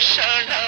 i'm shoulder.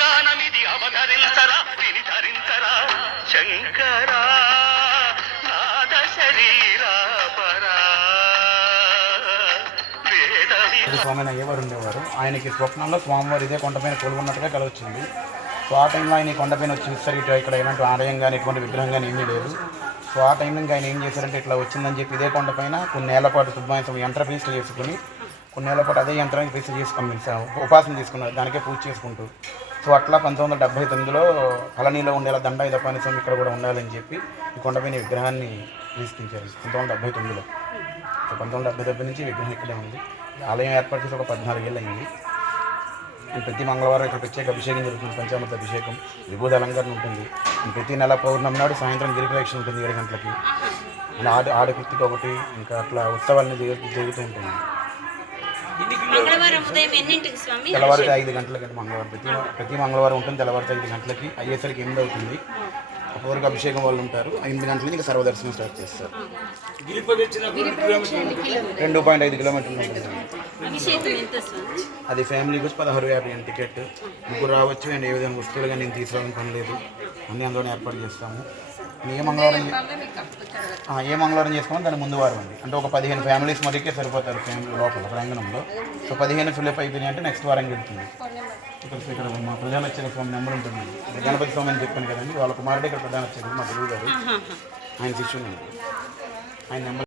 గానమిది అవగరించరా విని ధరించరా శంకరా నాద శరీరా పరా స్వామి అయ్యవారు ఉండేవారు. ఆయనకి స్వప్నంలో స్వామివారు ఇదే కొండపైన కొలువున్నట్టుగా కలవచ్చింది సో ఆ టైంలో ఆయన కొండపైన వచ్చి విస్తరి ఇటు ఇక్కడ ఏమంటే ఆలయం కానీ ఎటువంటి విగ్రహం కానీ ఏమీ లేదు. సో ఆ టైంలో ఇంకా ఆయన ఏం చేశారంటే ఇట్లా వచ్చిందని చెప్పి ఇదే కొండపైన కొన్ని నేల పాటు సుబ్బాయి యంత్ర పీసులు చేసుకుని కొన్ని నేల పాటు అదే యంత్రానికి పీసులు చేసుకుని ఉపాసన తీసుకున్నారు. దానికే పూజ చేసుకుంటూ. సో అట్లా పంతొమ్మిది వందల డెబ్బై తొమ్మిదిలో కళనీలో ఉండేలా దండ ఇదపాని స్వామి ఇక్కడ కూడా ఉండాలని చెప్పి ఈ కొండపైన విగ్రహాన్ని ప్రతిష్ఠించారు పంతొమ్మిది వందల డెబ్బై తొమ్మిదిలో. సో పంతొమ్మిది వందల డెబ్బై తొమ్మిది నుంచి విగ్రహం ఇక్కడే ఉంది. ఆలయం ఏర్పాటు చేసి ఒక పద్నాలుగు ఏళ్ళు అయింది. ప్రతి మంగళవారం ఇక్కడ ప్రత్యేక అభిషేకం జరుగుతుంది. పంచామృత అభిషేకం విభూతి అలంకరణ ఉంటుంది. ప్రతి నెల పౌర్ణమి నాడు సాయంత్రం గిరిప్రదక్షిణ ఉంటుంది ఏడు గంటలకి. ఆడ ఆడకృతికి ఒకటి ఇంకా అట్లా ఉత్సవాలను జరుగుతూ ఉంటుంది. మంగళవారం ఉదయం ఎన్నింటికి స్వామి? తెల్లవారితే ఐదు గంటలకి మంగళవారం. ప్రతి ప్రతి మంగళవారం ఉంటుంది తెల్లవారితే ఐదు గంటలకి. అయ్యేసరికి ఎనిమిది అవుతుంది. అప్పటివరకు అభిషేకం వాళ్ళు ఉంటారు. ఎనిమిది గంటల నుంచి సర్వదర్శనం స్టార్ట్ చేస్తారు. రెండు పాయింట్ ఐదు కిలోమీటర్లు ఉంటుంది. అది ఫ్యామిలీకి వచ్చి పదహారు యాభై అని టికెట్. ముగ్గురు రావచ్చు అండ్ ఏ విధంగా వస్తువులు కానీ నేను తీసుకురావడానికి పని లేదు. అన్నీ అందులోనే ఏర్పాటు చేస్తాము. ఏ మంగళవారం ఏ మంగళవారం చేసుకోమో దాని ముందు వారం అండి అంటే ఒక పదిహేను ఫ్యామిలీస్ మరికే సరిపోతారు ఫ్యామిలీ లోపల ప్రాంగణంలో సో పదిహేను ఫిల్అప్ అయిపోయినాయి అంటే నెక్స్ట్ వారం వెళ్తుంది ఇక్కడ ఇక్కడ మా ప్రధాన వచ్చే స్వామి నెంబర్ ఉంటుంది. గణపతి స్వామి అని చెప్పాను కదండి వాళ్ళ కుమారుడే ఇక్కడ ప్రధాన వచ్చేది మా గురువు గారు. ఆయన శిష్యుడు. ఆయన నెంబర్